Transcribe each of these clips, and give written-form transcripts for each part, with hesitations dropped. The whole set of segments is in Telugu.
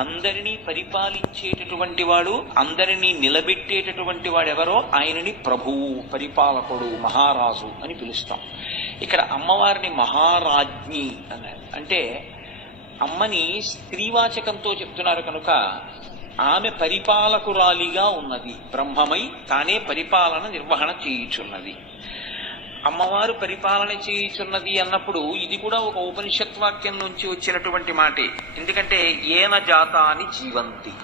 అందరినీ పరిపాలించేటటువంటి వాడు, అందరినీ నిలబెట్టేటటువంటి వాడెవరో ఆయనని ప్రభువు, పరిపాలకుడు, మహారాజు అని పిలుస్తాం. ఇక్కడ అమ్మవారిని మహారాజ్ఞి అన్నారు. అంటే అమ్మని స్త్రీవాచకంతో చెప్తున్నారు కనుక ఆమె పరిపాలకురాలిగా ఉన్నది. బ్రహ్మమై తానే పరిపాలన నిర్వహణ చేయుచున్నది. అమ్మవారు పరిపాలన చేయుచున్నది అన్నప్పుడు ఇది కూడా ఒక ఉపనిషత్ వాక్యం నుంచి వచ్చినటువంటి మాటే. ఎందుకంటే ఏన జాతాని జీవంతి,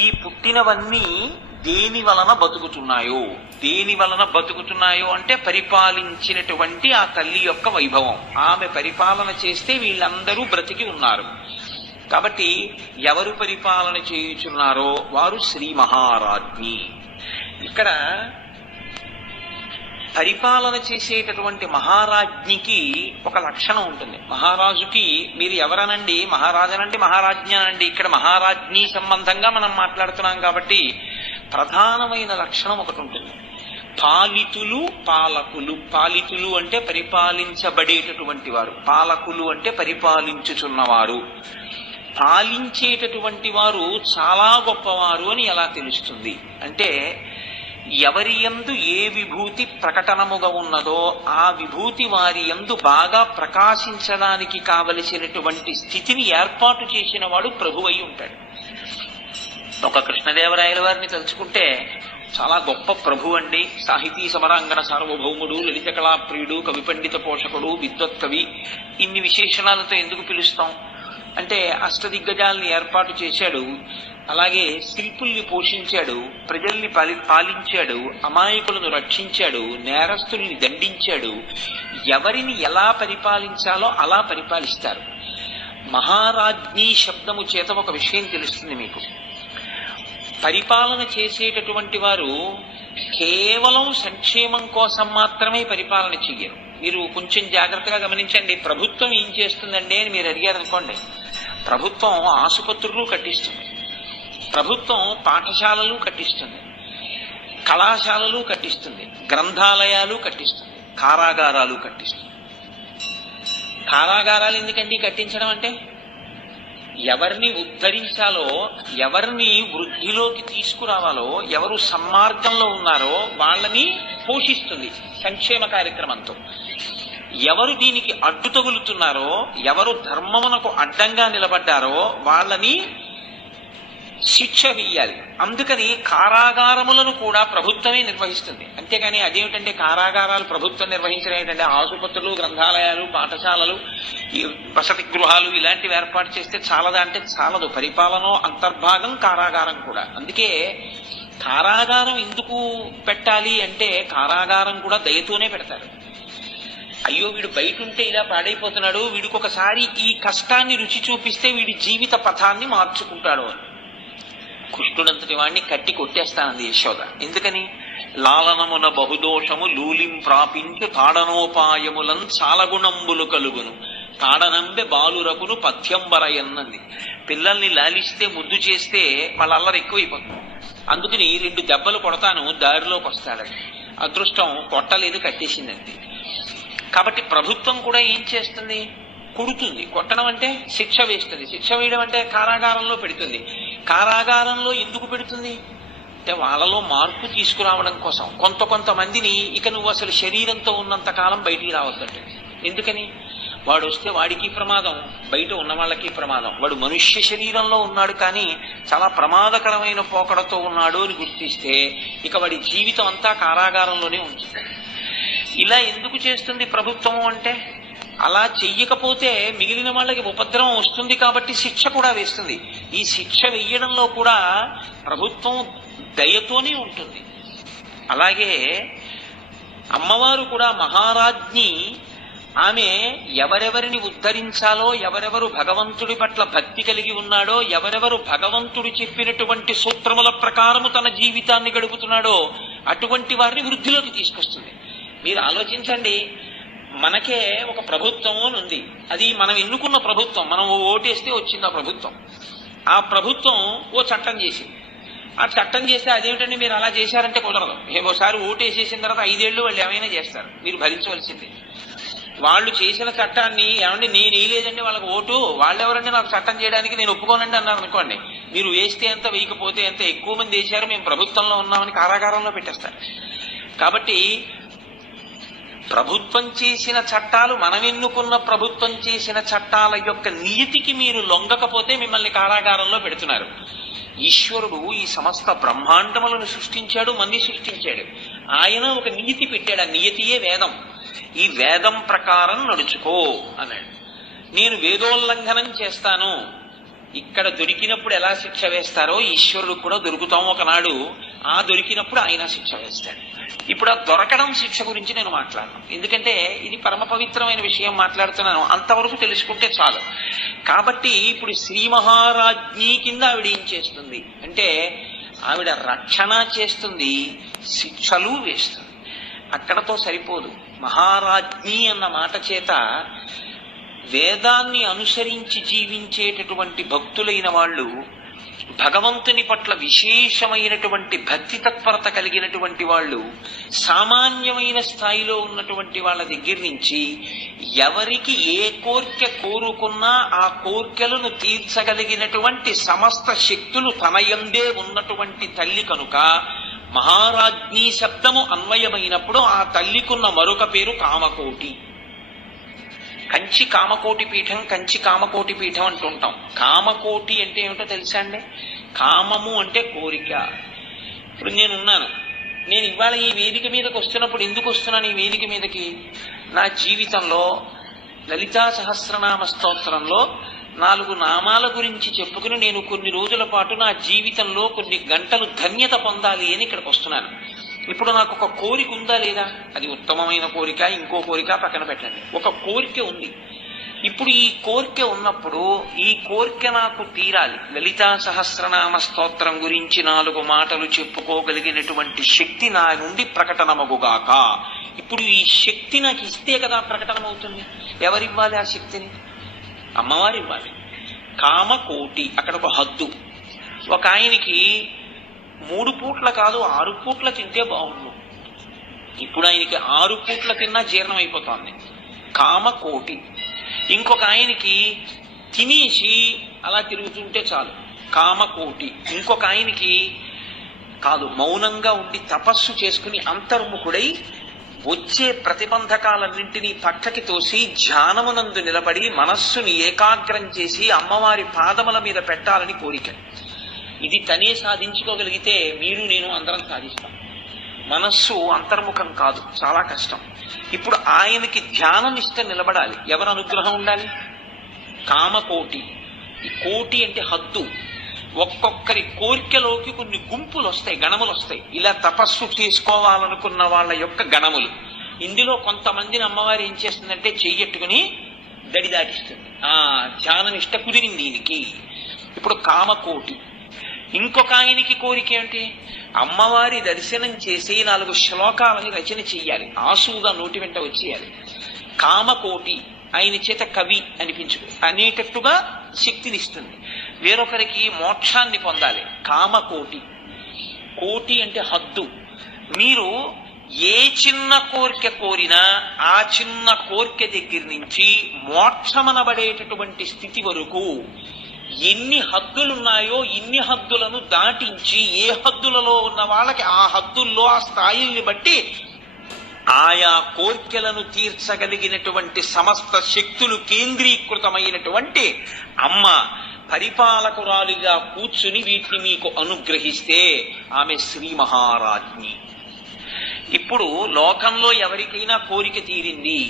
ఈ పుట్టినవన్నీ దేని వలన బతుకుతున్నాయో, దేని వలన బతుకుతున్నాయో అంటే పరిపాలించినటువంటి ఆ తల్లి యొక్క వైభవం. ఆమె పరిపాలన చేస్తే వీళ్ళందరూ బ్రతికి ఉన్నారు. కాబట్టి ఎవరు పరిపాలన చేయుచున్నారో వారు శ్రీ మహారాజ్ఞి. ఇక్కడ పరిపాలన చేసేటటువంటి మహారాజ్ఞికి ఒక లక్షణం ఉంటుంది. మహారాజుకి మీరు ఎవరనండి, మహారాజనండి, మహారాజ్ఞ అనండి, ఇక్కడ మహారాజ్ఞి సంబంధంగా మనం మాట్లాడుతున్నాం కాబట్టి ప్రధానమైన లక్షణం ఒకటి ఉంటుంది. పాలితులు, పాలకులు. పాలితులు అంటే పరిపాలించబడేటటువంటి వారు, పాలకులు అంటే పరిపాలించుచున్నవారు. పాలించేటటువంటి వారు చాలా గొప్పవారు అని ఎలా తెలుస్తుంది అంటే, ఎవరి యందు ఏ విభూతి ప్రకటనముగా ఉన్నదో ఆ విభూతి వారి యందు బాగా ప్రకాశించడానికి కావలసినటువంటి స్థితిని ఏర్పాటు చేసిన వాడు ప్రభువై ఉంటాడు. ఒక కృష్ణదేవరాయల వారిని తలుచుకుంటే చాలా గొప్ప ప్రభు అండి. సాహితీ సమరాంగణ సార్వభౌముడు, లలిత కళాప్రియుడు, కవి పండిత పోషకుడు, విద్వత్ కవి. ఇన్ని విశేషణాలతో ఎందుకు పిలుస్తాం అంటే అష్టదిగ్గజాలని ఏర్పాటు చేశాడు, అలాగే శిల్పుల్ని పోషించాడు, ప్రజల్ని పాలించాడు, అమాయకులను రక్షించాడు, నేరస్తుల్ని దండించాడు. ఎవరిని ఎలా పరిపాలించాలో అలా పరిపాలిస్తారు. మహారాజ్ఞి శబ్దము చేత ఒక విషయం తెలుస్తుంది మీకు. పరిపాలన చేసేటటువంటి వారు కేవలం సంక్షేమం కోసం మాత్రమే పరిపాలన చెయ్యరు. మీరు కొంచెం జాగ్రత్తగా గమనించండి. ప్రభుత్వం ఏం చేస్తుందండి అని మీరు అడిగారు అనుకోండి, ప్రభుత్వం ఆసుపత్రులు కట్టిస్తుంది, ప్రభుత్వం పాఠశాలలు కట్టిస్తుంది, కళాశాలలు కట్టిస్తుంది, గ్రంథాలయాలు కట్టిస్తుంది, కారాగారాలు కట్టిస్తుంది. కారాగారాలు ఎందుకండి కట్టించడం అంటే, ఎవరిని ఉద్ధరించాలో, ఎవరిని వృద్ధిలోకి తీసుకురావాలో, ఎవరు సన్మార్గంలో ఉన్నారో వాళ్ళని పోషిస్తుంది సంక్షేమ కార్యక్రమంతో. ఎవరు దీనికి అడ్డు తగులుతున్నారో, ఎవరు ధర్మమునకు అడ్డంగా నిలబడ్డారో వాళ్ళని శిక్ష వేయాలి. అందుకని కారాగారములను కూడా ప్రభుత్వమే నిర్వహిస్తుంది. అంతేగాని అదేమిటంటే కారాగారాలు ప్రభుత్వం నిర్వహించడం ఏంటంటే, ఆసుపత్రులు, గ్రంథాలయాలు, పాఠశాలలు, వసతి గృహాలు ఇలాంటివి ఏర్పాటు చేస్తే చాలదా అంటే చాలదు. పరిపాలన అంతర్భాగం కారాగారం కూడా. అందుకే కారాగారం ఎందుకు పెట్టాలి అంటే, కారాగారం కూడా దయతోనే పెడతారు. అయ్యో వీడు బయట ఉంటే ఇలా పాడైపోతున్నాడు, వీడికి ఒకసారి ఈ కష్టాన్ని రుచి చూపిస్తే వీడి జీవిత పథాన్ని మార్చుకుంటాడు అని. కృష్ణుడంతటి వాడిని కట్టి కొట్టేస్తానంది యశోద. ఎందుకని? లాలనమున బహుదోషము లూలిం ప్రాపించు తాడనోపాయములం చాలగుణంబులు కలుగును తాడనంబె బాలురకును పథ్యంబరయన్నది. పిల్లల్ని లాలిస్తే, ముద్దు చేస్తే వాళ్ళ అల్లరి ఎక్కువైపోతుంది. అందుకని 2 దెబ్బలు కొడతాను దారిలోకి వస్తాడని. అదృష్టం కొట్టలేదు, కట్టేసిందండి. కాబట్టి ప్రభుత్వం కూడా ఏం చేస్తుంది? కొడుతుంది. కొట్టడం అంటే శిక్ష వేస్తుంది. శిక్ష వేయడం అంటే కారాగారంలో పెడుతుంది. కారాగారంలో ఎందుకు పెడుతుంది అంటే, వాళ్ళలో మార్పు తీసుకురావడం కోసం. కొంతమందిని ఇక నువ్వు అసలు శరీరంతో ఉన్నంత కాలం బయటికి రావద్దంటే. ఎందుకని? వాడు వస్తే వాడికి ప్రమాదం, బయట ఉన్న వాళ్ళకి ప్రమాదం. వాడు మనుష్య శరీరంలో ఉన్నాడు కానీ చాలా ప్రమాదకరమైన పోకడతో ఉన్నాడు అని గుర్తిస్తే ఇక వాడి జీవితం అంతా కారాగారంలోనే ఉంటుంది. ఇలా ఎందుకు చేస్తుంది ప్రభుత్వము అంటే, అలా చెయ్యకపోతే మిగిలిన వాళ్ళకి ఉపద్రవం వస్తుంది కాబట్టి శిక్ష కూడా వేస్తుంది. ఈ శిక్ష వెయ్యడంలో కూడా ప్రభుత్వం దయతోనే ఉంటుంది. అలాగే అమ్మవారు కూడా మహారాజ్ఞి. ఆమె ఎవరెవరిని ఉద్ధరించాలో, ఎవరెవరు భగవంతుడి పట్ల భక్తి కలిగి ఉన్నాడో, ఎవరెవరు భగవంతుడు చెప్పినటువంటి సూత్రముల ప్రకారము తన జీవితాన్ని గడుపుతున్నాడో అటువంటి వారిని వృద్ధిలోకి తీసుకొస్తుంది. మీరు ఆలోచించండి, మనకే ఒక ప్రభుత్వం అని ఉంది. అది మనం ఎన్నుకున్న ప్రభుత్వం, మనం ఓటేస్తే వచ్చింది ఆ ప్రభుత్వం. ఆ ప్రభుత్వం ఓ చట్టం చేసింది. ఆ చట్టం చేస్తే అదేమిటండి మీరు అలా చేశారంటే కుదరదు. ఓసారి ఓటేసేసిన తర్వాత 5 ఏళ్ళు వాళ్ళు ఏమైనా చేస్తారు, మీరు భరించవలసిందే. వాళ్ళు చేసిన చట్టాన్ని ఏమండి నేను వేయలేదండి వాళ్ళకి ఓటు, వాళ్ళెవరండి నాకు చట్టం చేయడానికి, నేను ఒప్పుకోనండి అన్నారు అనుకోండి, మీరు వేస్తే ఎంత వేయకపోతే ఎంత, ఎక్కువ మంది వేశారు మేము ప్రభుత్వంలో ఉన్నామని కారాగారంలో పెట్టేస్తారు. కాబట్టి ప్రభుత్వం చేసిన చట్టాలు, మనం ఎన్నుకున్న ప్రభుత్వం చేసిన చట్టాల యొక్క నియతికి మీరు లొంగకపోతే మిమ్మల్ని కారాగారంలో పెడుతున్నారు. ఈశ్వరుడు ఈ సమస్త బ్రహ్మాండములను సృష్టించాడు, మన్ని సృష్టించాడు. ఆయన ఒక నియతి పెట్టాడు, ఆ నియతియే వేదం. ఈ వేదం ప్రకారం నడుచుకో అన్నాడు. నేను వేదోల్లంఘనం చేస్తాను, ఇక్కడ దొరికినప్పుడు ఎలా శిక్ష వేస్తారో ఈశ్వరుడు కూడా దొరుకుతాం ఒకనాడు, ఆ దొరికినప్పుడు ఆయన శిక్ష వేస్తాడు. ఇప్పుడు ఆ దొరకడం శిక్ష గురించి నేను మాట్లాడను, ఎందుకంటే ఇది పరమ పవిత్రమైన విషయం మాట్లాడుతున్నాను, అంతవరకు తెలుసుకుంటే చాలు. కాబట్టి ఇప్పుడు శ్రీ మహారాజ్ఞి కింద ఆవిడ ఏం చేస్తుంది అంటే, ఆవిడ రక్షణ చేస్తుంది, శిక్షలు వేస్తుంది. అక్కడతో సరిపోదు. మహారాజ్ఞి అన్న మాట చేత వేదాన్ని అనుసరించి జీవించేటటువంటి భక్తులైన వాళ్ళు, భగవంతుని పట్ల విశేషమైనటువంటి భక్తి తత్పరత కలిగినటువంటి వాళ్ళు, సామాన్యమైన స్థాయిలో ఉన్నటువంటి వాళ్ళ దగ్గర నుంచి ఎవరికి ఏ కోర్కె కోరుకున్నా ఆ కోర్కెలను తీర్చగలిగినటువంటి సమస్త శక్తులు తనయందే ఉన్నటువంటి తల్లి కనుక మహారాజ్ఞి శబ్దము అన్వయమైనప్పుడు ఆ తల్లికున్న మరొక పేరు కామకోటి. కంచి కామకోటి పీఠం, కంచి కామకోటి పీఠం అంటుంటాం. కామకోటి అంటే ఏమిటో తెలుసా అండి? కామము అంటే కోరిక. ఇప్పుడు నేనున్నాను, నేను ఇవాళ ఈ వేదిక మీదకి వస్తున్నప్పుడు ఎందుకు వస్తున్నాను ఈ వేదిక మీదకి? నా జీవితంలో లలితా సహస్రనామ స్తోత్రంలో 4 నామాల గురించి చెప్పుకుని నేను కొన్ని రోజుల పాటు నా జీవితంలో కొన్ని గంటలు ధన్యత పొందాలి అని ఇక్కడికి వస్తున్నాను. ఇప్పుడు నాకు ఒక కోరిక ఉందా లేదా? అది ఉత్తమమైన కోరిక, ఇంకో కోరిక పక్కన పెట్టండి, ఒక కోరిక ఉంది. ఇప్పుడు ఈ కోరిక ఉన్నప్పుడు ఈ కోరిక నాకు తీరాలి. లలితా సహస్రనామ స్తోత్రం గురించి 4 మాటలు చెప్పుకోగలిగినటువంటి శక్తి నా నుండి ప్రకటనమగుగాక. ఇప్పుడు ఈ శక్తి నాకు ఇస్తే కదా ప్రకటనమవుతుంది. ఎవరివ్వాలి ఆ శక్తిని? అమ్మవారు ఇవ్వాలి. కామకోటి, అక్కడ ఒక హద్దు. ఒక ఆయనకి 3 పూట్ల కాదు 6 పూట్ల తింటే బాగుండు. ఇప్పుడు ఆయనకి 6 పూట్ల తిన్నా జీర్ణం అయిపోతుంది. కామకోటి. ఇంకొక ఆయనకి తినేసి అలా తిరుగుతుంటే చాలు, కామకోటి. ఇంకొక ఆయనకి కాదు, మౌనంగా ఉండి తపస్సు చేసుకుని అంతర్ముఖుడై వచ్చే ప్రతిబంధకాలన్నింటినీ పక్కకి తోసి ధ్యానమునందు నిలబడి మనస్సుని ఏకాగ్రం చేసి అమ్మవారి పాదముల మీద పెట్టాలని కోరిక. ఇది తనే సాధించుకోగలిగితే మీరు నేను అందరం సాధిస్తాం. మనస్సు అంతర్ముఖం కాదు, చాలా కష్టం. ఇప్పుడు ఆయనకి ధ్యాననిష్ట నిలబడాలి. ఎవరు అనుగ్రహం ఉండాలి? కామకోటి. ఈ కోటి అంటే హద్దు. ఒక్కొక్కరి కోరికలోకి కొన్ని గుంపులు వస్తాయి, గణములు వస్తాయి. ఇలా తపస్సు చేసుకోవాలనుకున్న వాళ్ళ యొక్క గణములు. ఇందులో కొంతమందిని అమ్మవారు ఏం చేస్తుందంటే చెయ్యట్టుకుని దడి దాటిస్తుంది. ధ్యాననిష్ట కుదిరింది దీనికి. ఇప్పుడు కామకోటి. ఇంకొక ఆయనకి కోరిక ఏమిటి? అమ్మవారి దర్శనం చేసి 4 శ్లోకాలని రచన చెయ్యాలి, ఆసువుగా నోటి వెంట వచ్చేయాలి. కామకోటి. ఆయన చేత కవి అనిపించు అనేటట్టుగా శక్తినిస్తుంది. వేరొకరికి మోక్షాన్ని పొందాలి, కామకోటి. కోటి అంటే హద్దు. మీరు ఏ చిన్న కోరిక కోరినా ఆ చిన్న కోరిక దగ్గర నుంచి మోక్షమనబడేటటువంటి స్థితి వరకు ఎన్ని హద్దులున్నాయో ఇన్ని హద్దులను దాటించి ఏ హద్దులలో ఉన్న వాళ్ళకి ఆ హద్దుల్లో ఆ స్థాయిల్ని బట్టి ఆయా కోర్కెలను తీర్చగలిగినటువంటి సమస్త శక్తులు కేంద్రీకృతమైనటువంటి అమ్మ పరిపాలకురాలిగా కూర్చుని వీటిని మీకు అనుగ్రహిస్తే ఆమె శ్రీ మహారాజ్ఞి. ఇప్పుడు లోకంలో ఎవరికైనా కోరిక తీరింది,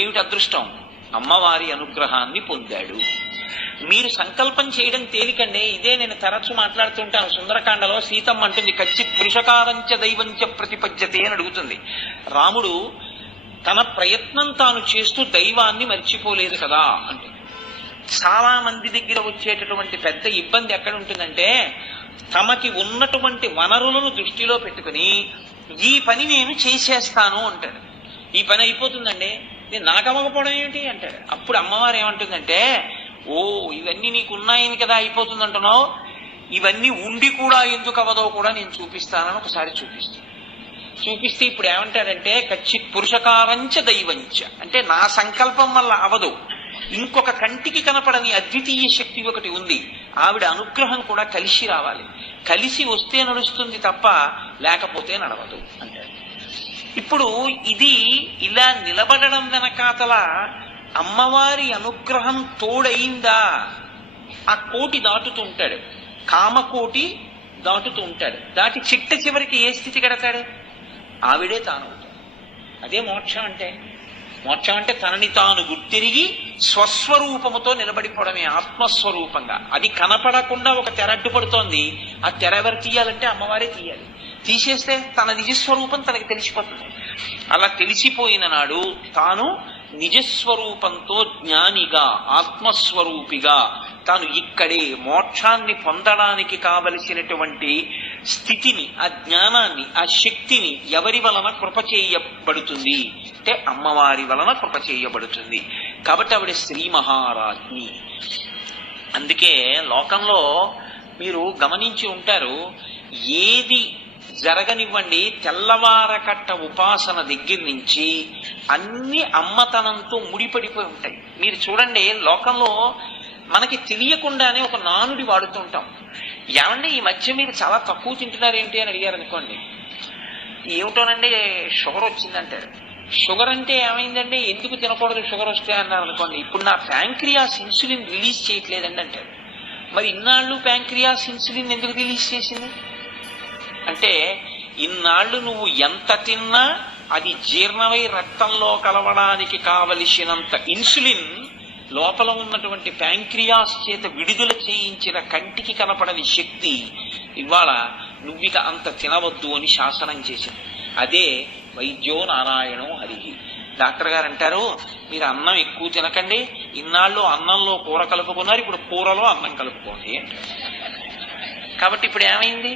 ఏమిటి అదృష్టం? అమ్మవారి అనుగ్రహాన్ని పొందాడు. మీరు సంకల్పం చేయడం తేలికండి. ఇదే నేను తరచు మాట్లాడుతుంటాను. సుందరకాండలో సీతమ్మ అంటుంది, కచ్చిత్ పురుషకారంచ దైవంచ ప్రతిపద్యతే అని అడుగుతుంది. రాముడు తన ప్రయత్నం తాను చేస్తూ దైవాన్ని మర్చిపోలేదు కదా అంటే. చాలా మంది దగ్గర వచ్చేటటువంటి పెద్ద ఇబ్బంది ఎక్కడ ఉంటుందంటే, తమకి ఉన్నటువంటి వనరులను దృష్టిలో పెట్టుకుని ఈ పని నేను చేసేస్తాను అంటాడు. ఈ పని అయిపోతుందండి, నేను నాకు అవ్వకపోవడం ఏమిటి అంటాడు. అప్పుడు అమ్మవారు ఏమంటుందంటే, ఓ ఇవన్నీ నీకున్నాయని కదా అయిపోతుంది అంటున్నావు, ఇవన్నీ ఉండి కూడా ఎందుకు అవ్వదో కూడా నేను చూపిస్తానని ఒకసారి చూపిస్తాను. చూపిస్తే ఇప్పుడు ఏమంటాడంటే కచ్చిత్ పురుషకారంచ దైవంచ, అంటే నా సంకల్పం వల్ల అవదు, ఇంకొక కంటికి కనపడని అద్వితీయ శక్తి ఒకటి ఉంది, ఆవిడ అనుగ్రహం కూడా కలిసి రావాలి, కలిసి వస్తే నడుస్తుంది తప్ప లేకపోతే నడవదు అంటాడు. ఇప్పుడు ఇది ఇలా నిలబడడం వెనకాతల అమ్మవారి అనుగ్రహం తోడయిందా? ఆ కోటి దాటుతూ ఉంటాడు, కామకోటి దాటుతూ ఉంటాడు, దాటి చిట్ట చివరికి ఏ స్థితి కడతాడు? ఆవిడే తాను అవుతాడు. అదే మోక్షం అంటే. మోక్షం అంటే తనని తాను గుర్తిరిగి స్వస్వరూపముతో నిలబడిపోవడమే, ఆత్మస్వరూపంగా. అది కనపడకుండా ఒక తెర అడ్డుపడుతోంది, ఆ తెర ఎవరు తీయాలంటే అమ్మవారే తీయాలి. తీసేస్తే తన నిజస్వరూపం తనకి తెలిసిపోతుంది. అలా తెలిసిపోయిన నాడు తాను నిజస్వరూపంతో జ్ఞానిగా, ఆత్మస్వరూపిగా తాను ఇక్కడే మోక్షాన్ని పొందడానికి కావలసినటువంటి స్థితిని, ఆ జ్ఞానాన్ని, ఆ శక్తిని ఎవరి వలన కృప చేయబడుతుంది అంటే అమ్మవారి వలన కృప చేయబడుతుంది. కాబట్టి ఆవిడ శ్రీ మహారాజ్ఞి. అందుకే లోకంలో మీరు గమనించి ఉంటారు, ఏది జరగనివ్వండి, తెల్లవారకట్ట ఉపాసన దగ్గర నుంచి అన్ని అమ్మతనంతో ముడిపడిపోయి ఉంటాయి. మీరు చూడండి, లోకంలో మనకి తెలియకుండానే ఒక నానుడి వాడుతుంటాం. ఏమండి ఈ మధ్య మీరు చాలా తక్కువ తింటున్నారేంటి అని అడిగారు అనుకోండి, ఏమిటోనండి షుగర్ వచ్చిందంటారు. షుగర్ అంటే ఏమైందండి, ఎందుకు తినకూడదు షుగర్ వస్తే అన్నారు అనుకోండి, ఇప్పుడు నా ప్యాంక్రియాస్ ఇన్సులిన్ రిలీజ్ చేయట్లేదండి అంటారు. మరి ఇన్నాళ్ళు ప్యాంక్రియాస్ ఇన్సులిన్ ఎందుకు రిలీజ్ చేసింది అంటే, ఇన్నాళ్ళు నువ్వు ఎంత తిన్నా అది జీర్ణమై రక్తంలో కలవడానికి కావలసినంత ఇన్సులిన్ లోపల ఉన్నటువంటి ప్యాంక్రియాస్ చేత విడుదల చేయించిన కంటికి కనపడని శక్తి ఇవాళ నువ్విక అంత తినవద్దు అని శాసనం చేసింది. అదే వైద్యో నారాయణో హరిహి. డాక్టర్ గారు అంటారు, మీరు అన్నం ఎక్కువ తినకండి, ఇన్నాళ్ళు అన్నంలో కూర కలుపుకున్నారు, ఇప్పుడు కూరలో అన్నం కలుపుకోండి అంటారు. కాబట్టి ఇప్పుడు ఏమైంది?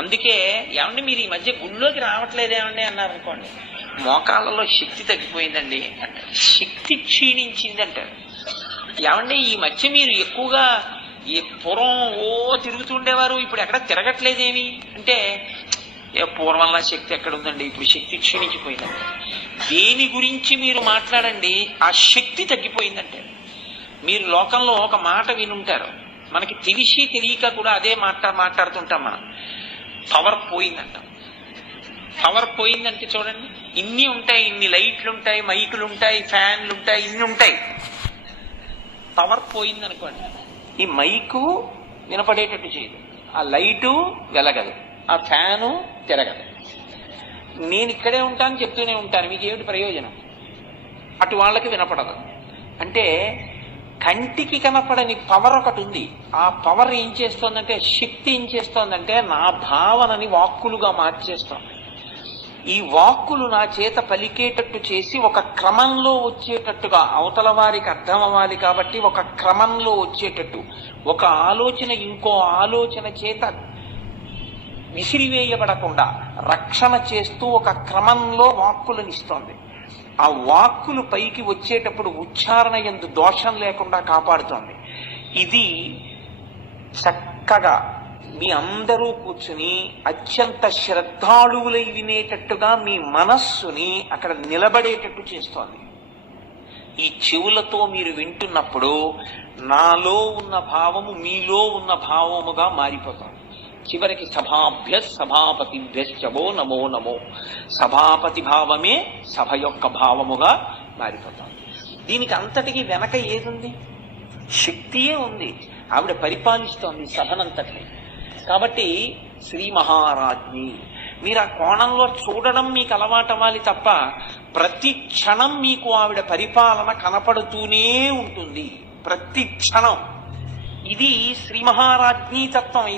అందుకే ఏమండి మీరు ఈ మధ్య గుళ్ళోకి రావట్లేదేమండి అన్నారు అనుకోండి, మోకాళ్ళలో శక్తి తగ్గిపోయిందండి అంటారు, శక్తి క్షీణించింది అంటారు. ఏమండి ఈ మధ్య మీరు ఎక్కువగా ఈ పూర్వం తిరుగుతుండేవారు, ఇప్పుడు ఎక్కడ తిరగట్లేదేమి అంటే, పూర్వంలా శక్తి ఎక్కడ ఉందండి, ఇప్పుడు శక్తి క్షీణించిపోయిందంటే. దేని గురించి మీరు మాట్లాడండి, ఆ శక్తి తగ్గిపోయిందంటే. మీరు లోకంలో ఒక మాట వినుంటారు, మనకి తెలిసి తెలియక కూడా అదే మాట్లాడుతుంటాం మనం. పవర్ పోయిందంటాం. పవర్ పోయిందంటే చూడండి, ఇన్ని ఉంటాయి, ఇన్ని లైట్లు ఉంటాయి, మైకులు ఉంటాయి, ఫ్యాన్లు ఉంటాయి, ఇన్ని ఉంటాయి. పవర్ పోయిందనుకోండి, ఈ మైకు వినపడేటట్టు చేయదు, ఆ లైటు వెలగదు, ఆ ఫ్యాను తిరగదు. నేను ఇక్కడే ఉంటాను చెప్తూనే ఉంటాను, మీకు ఏమిటి ప్రయోజనం? అటు వాళ్ళకి వినపడదు. అంటే కంటికి కనపడని పవర్ ఒకటి ఉంది. ఆ పవర్ ఏం చేస్తోందంటే, శక్తి ఏం చేస్తోందంటే నా భావనని వాక్కులుగా మార్చేస్తోంది. ఈ వాక్కులు నా చేత పలికేటట్టు చేసి ఒక క్రమంలో వచ్చేటట్టుగా, అవతల వారికి అర్థం అవ్వాలి కాబట్టి ఒక క్రమంలో వచ్చేటట్టు, ఒక ఆలోచన ఇంకో ఆలోచన చేత విసిరివేయబడకుండా రక్షణ చేస్తూ ఒక క్రమంలో వాక్కులను ఇస్తోంది. ఆ వాక్కులు పైకి వచ్చేటప్పుడు ఉచ్చారణ యందు దోషం లేకుండా కాపాడుతోంది. ఇది చక్కగా మీ అందరూ కూర్చుని అత్యంత శ్రద్ధాళువులై వినేటట్టుగా మీ మనస్సుని అక్కడ నిలబడేటట్టు చేస్తోంది. ఈ చెవులతో మీరు వింటున్నప్పుడు నాలో ఉన్న భావము మీలో ఉన్న భావముగా మారిపోతుంది. చివరికి సభాభ్య సభాపతిభ్యశ్చవో నమో నమో, సభాపతి భావమే సభ యొక్క భావముగా మారిపోతుంది. దీనికి అంతటికి వెనక ఏదుంది? శక్తియే ఉంది. ఆవిడ పరిపాలిస్తోంది సభనంతటిని. కాబట్టి శ్రీ మహారాజ్ఞి. మీరు ఆ కోణంలో చూడడం మీకు అలవాటవ్వాలి తప్ప ప్రతి క్షణం మీకు ఆవిడ పరిపాలన కనపడుతూనే ఉంటుంది, ప్రతి క్షణం. ఇది శ్రీ మహారాజ్ఞి తత్వం.